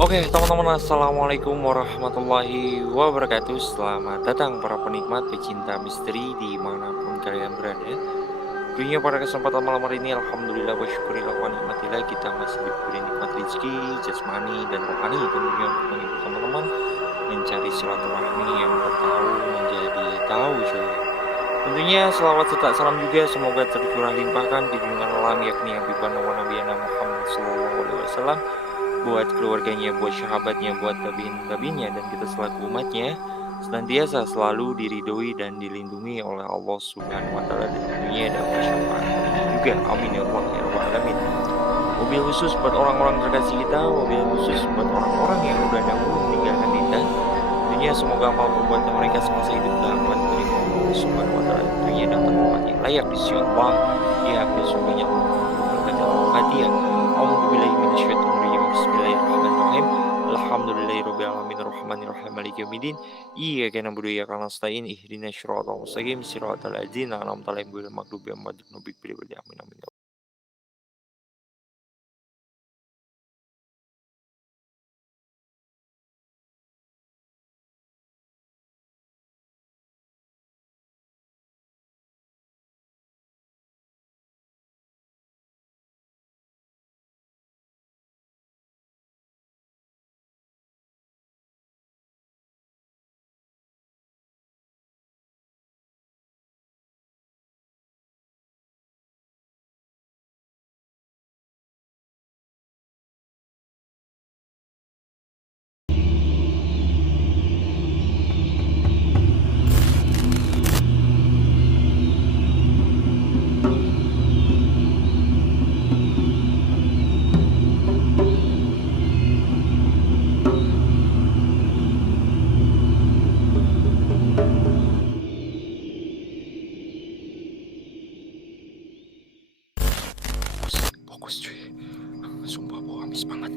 Oke, teman-teman, assalamualaikum warahmatullahi wabarakatuh. Selamat datang para penikmat pecinta misteri dimanapun kalian berada. Tentunya pada kesempatan malam hari ini, alhamdulillah wa syukurillah wa nikmatillah, kita masih diberi nikmat rezeki, jasmani dan rohani tentunya untuk menghibur teman-teman mencari silaturahmi yang bertahu menjadi tahu cuy. Tentunya selawat serta salam juga semoga tercurah limpahkan di junjungan alam yakni Habibana wa Nabiyana Muhammad sallallahu alaihi wasallam, buat keluarganya, buat sahabatnya, buat tabiin-tabiinnya, dan kita selaku umatnya senantiasa selalu diridhoi dan dilindungi oleh Allah Subhanahu wa taala, dan tentunya dapat syafaat darinya juga. Amin ya Allah ya rabbal alamin. Wabil khusus buat orang-orang terkasih kita, wabil khusus buat orang-orang yang udah dahulu meninggalkan kita. Tentunya semoga amal perbuatan mereka semasa hidup dapat menerima Allah Subhanahu wa taala, tentunya dapat tempat yang layak di sisi Allah. Ya, surganya Allah. Berkata Al-Fatihah. A'udzubillahi minasyaitonir rajim. Bismillahirrahmanirrahim. Alhamdulillahirabbil alamin arrahmanirrahim maliki yaumiddin. Iyyaka na'budu wa iyyaka nasta'in. Ihdinas siratal mustaqim. Siratal ladzina an'amta 'alaihim ghairil maghdubi alaihim waladdallin. Amin amin. Fokus cuy. Sumpah gua amis banget.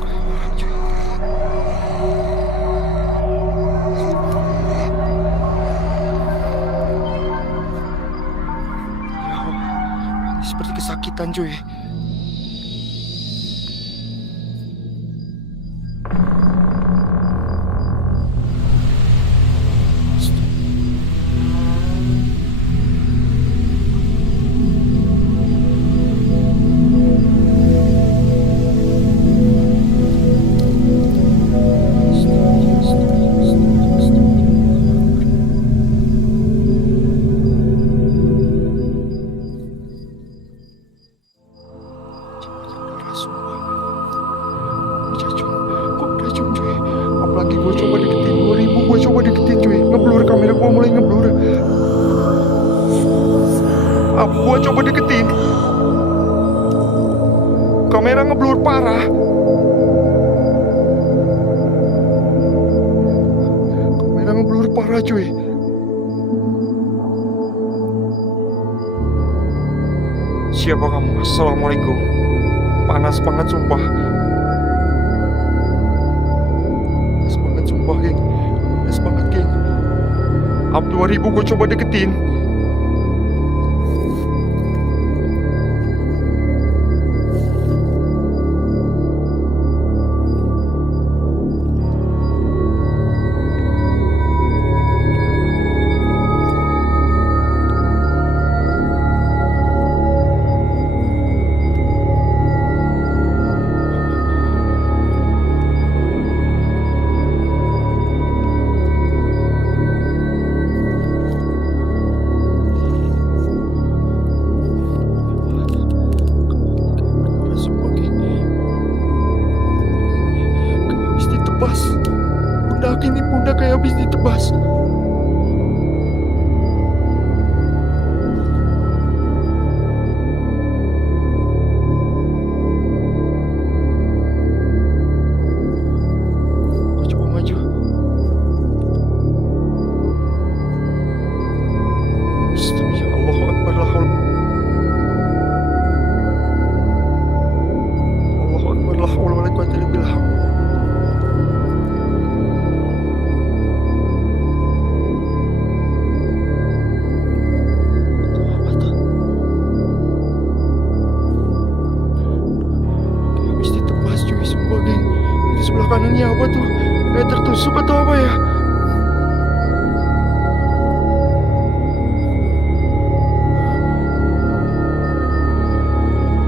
Kayak orang cuy. Ya Allah, seperti kesakitan cuy. Apalagi gue coba deketin 2000, gue coba deketin cuy, ngeblur kamera gue mulai ngeblur. Gue coba deketin, kamera ngeblur parah. Kamera ngeblur parah cuy. Siapa kamu? Assalamualaikum. Panas banget sumpah. Sumpah geng, panas banget geng. 2000 gue coba deketin. Pundak kayak habis ditebas. Gue coba maju. Astagfirullah, Allahu Akbar, la haula. Allahu Akbar, la haula wala quwwata illa billah. Ini apa tuh? Kayak tertusuk atau apa ya?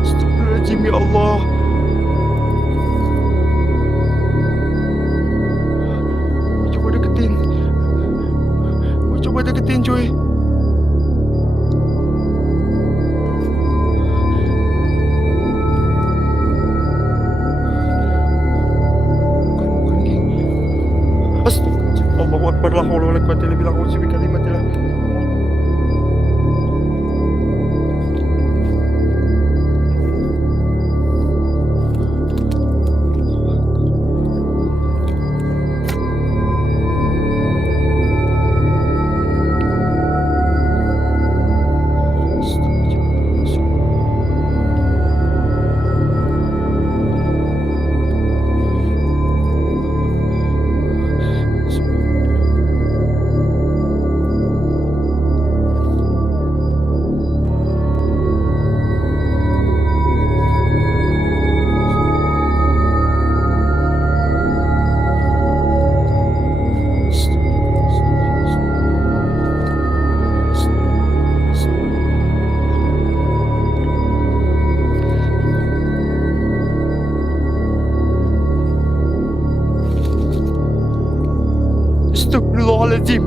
Astagfirullahaladzim ya Allah. Gue coba deketin. Cuy. Bukan geng. Allahu Akbar, la haula wala quwwata illa billah, a'udzu bikalimatillah. Astagfirullahaladzim.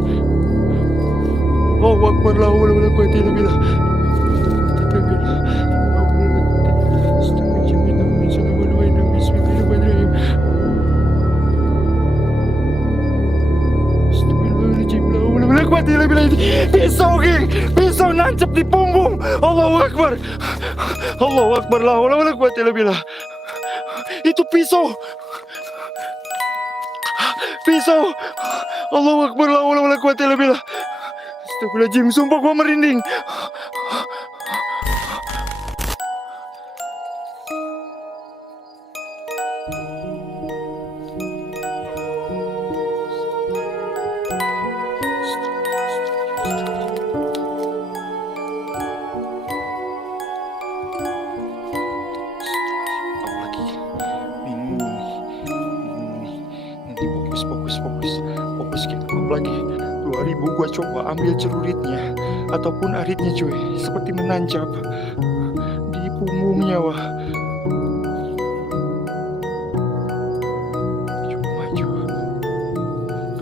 Allahu Akbar, la haula wala quwwata illa billah. Pisau geng, pisau nancap di punggung. Allahu Akbar, Allahu Akbar, la haula wala quwwata illa billah. Itu pisau. Allahu Akbar, la haula wala quwwata illa billah. Astagfirullahaladzim, sumpah gua merinding. Fokus kita lagi. 2000 gua coba ambil celuritnya ataupun aritnya cuy, seperti menancap di punggungnya. Wah, coba maju.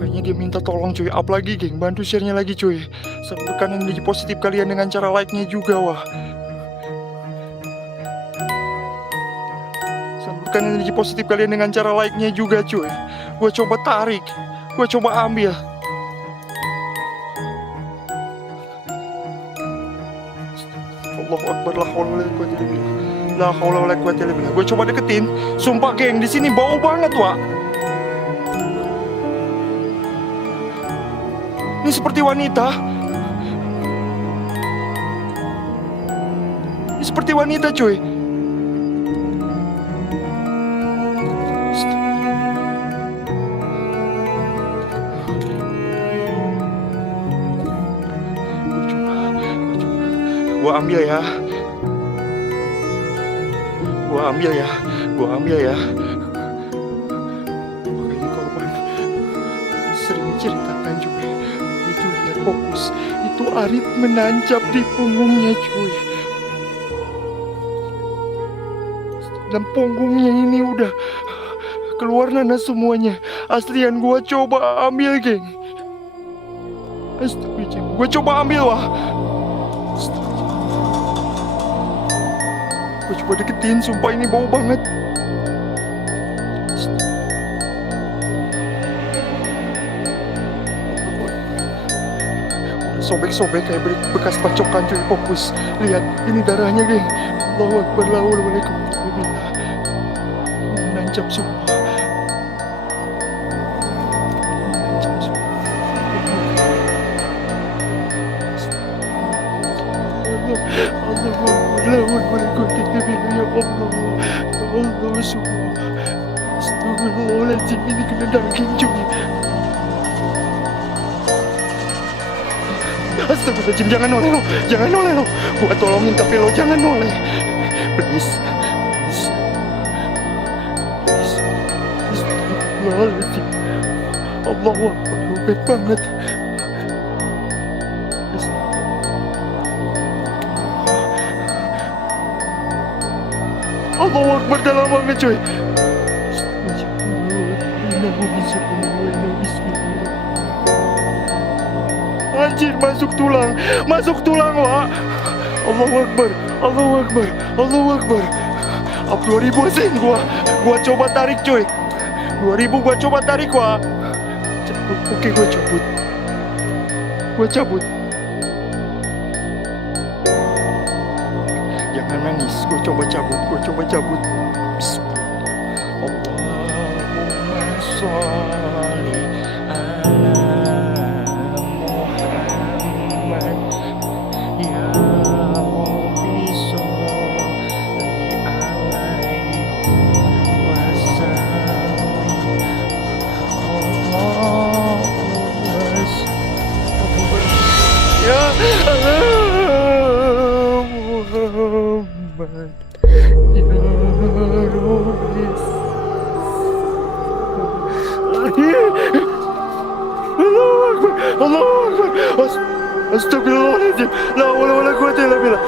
Kayaknya dia minta tolong cuy. Up lagi geng, bantu share-nya lagi cuy. Salurkan energi positif kalian dengan cara like-nya juga. Wah, salurkan energi positif kalian dengan cara like-nya juga cuy. Gua coba tarik, gua coba ambil. Allahu Akbar, la haula wala quwwata illa billah. La haula wala quwwata illa billah. Gua coba deketin. Sumpah geng, di sini bau banget, Wak. Ini seperti wanita. Ini seperti wanita, cuy. Gua ambil ya. Makanya korban sering ceritakan juga. Itu lihat fokus. Itu arit menancap di punggungnya cuy. Dan punggungnya ini udah keluar nanas semuanya. Aslian gua coba ambil geng. Astagfirullah. Gua coba ambil wah. Gue coba deketin, sumpah ini bau banget. Sobek-sobek kayak bekas pacokan cuy. Fokus, lihat ini darahnya geng. Allahu Akbar, la haula wala quwwata illa billah. Nancap sumpah. Allah semua. Astagfirullahaladzim, ini kena daging cuy. Astagfirullahaladzim, jangan noleh lo. Gua tolongin tapi lo jangan noleh. Please. Astagfirullahaladzim. Allahu Akbar, robek banget. Allahu Akbar, dalam banget cuy. Anjir, masuk tulang Wak. Allahu Akbar, Allahu Akbar, Allahu Akbar. 2000 sen gua coba tarik cuy. 2000 gua coba tarik Wak. Oke, gua cabut. Jangan nangis, gua coba cabut. Bismillah. Allahumma sholli ala Muhammad. Ya Rabbi sholli alaihi wasallim. Allahumma ya Muhammad. Ya Rabbi. Allahu Akbar. Astagfirullahaladzim. La haula wala quwwata illa billah.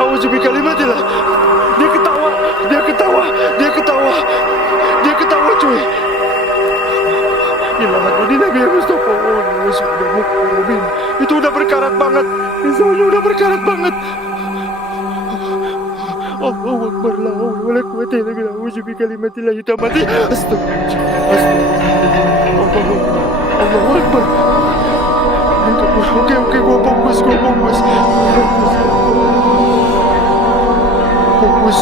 A'udzu bikalimatillah. Dia ketawa cuy. Ilahi Nabi Mustafa. Itu udah berkarat banget. Misalnya udah berkarat banget. Allahu Akbar, la haula wala quwwata illa billah. A'udzu bikalimatillah hitamati. Allahu Akbar. Oke, gua fokus. Fokus.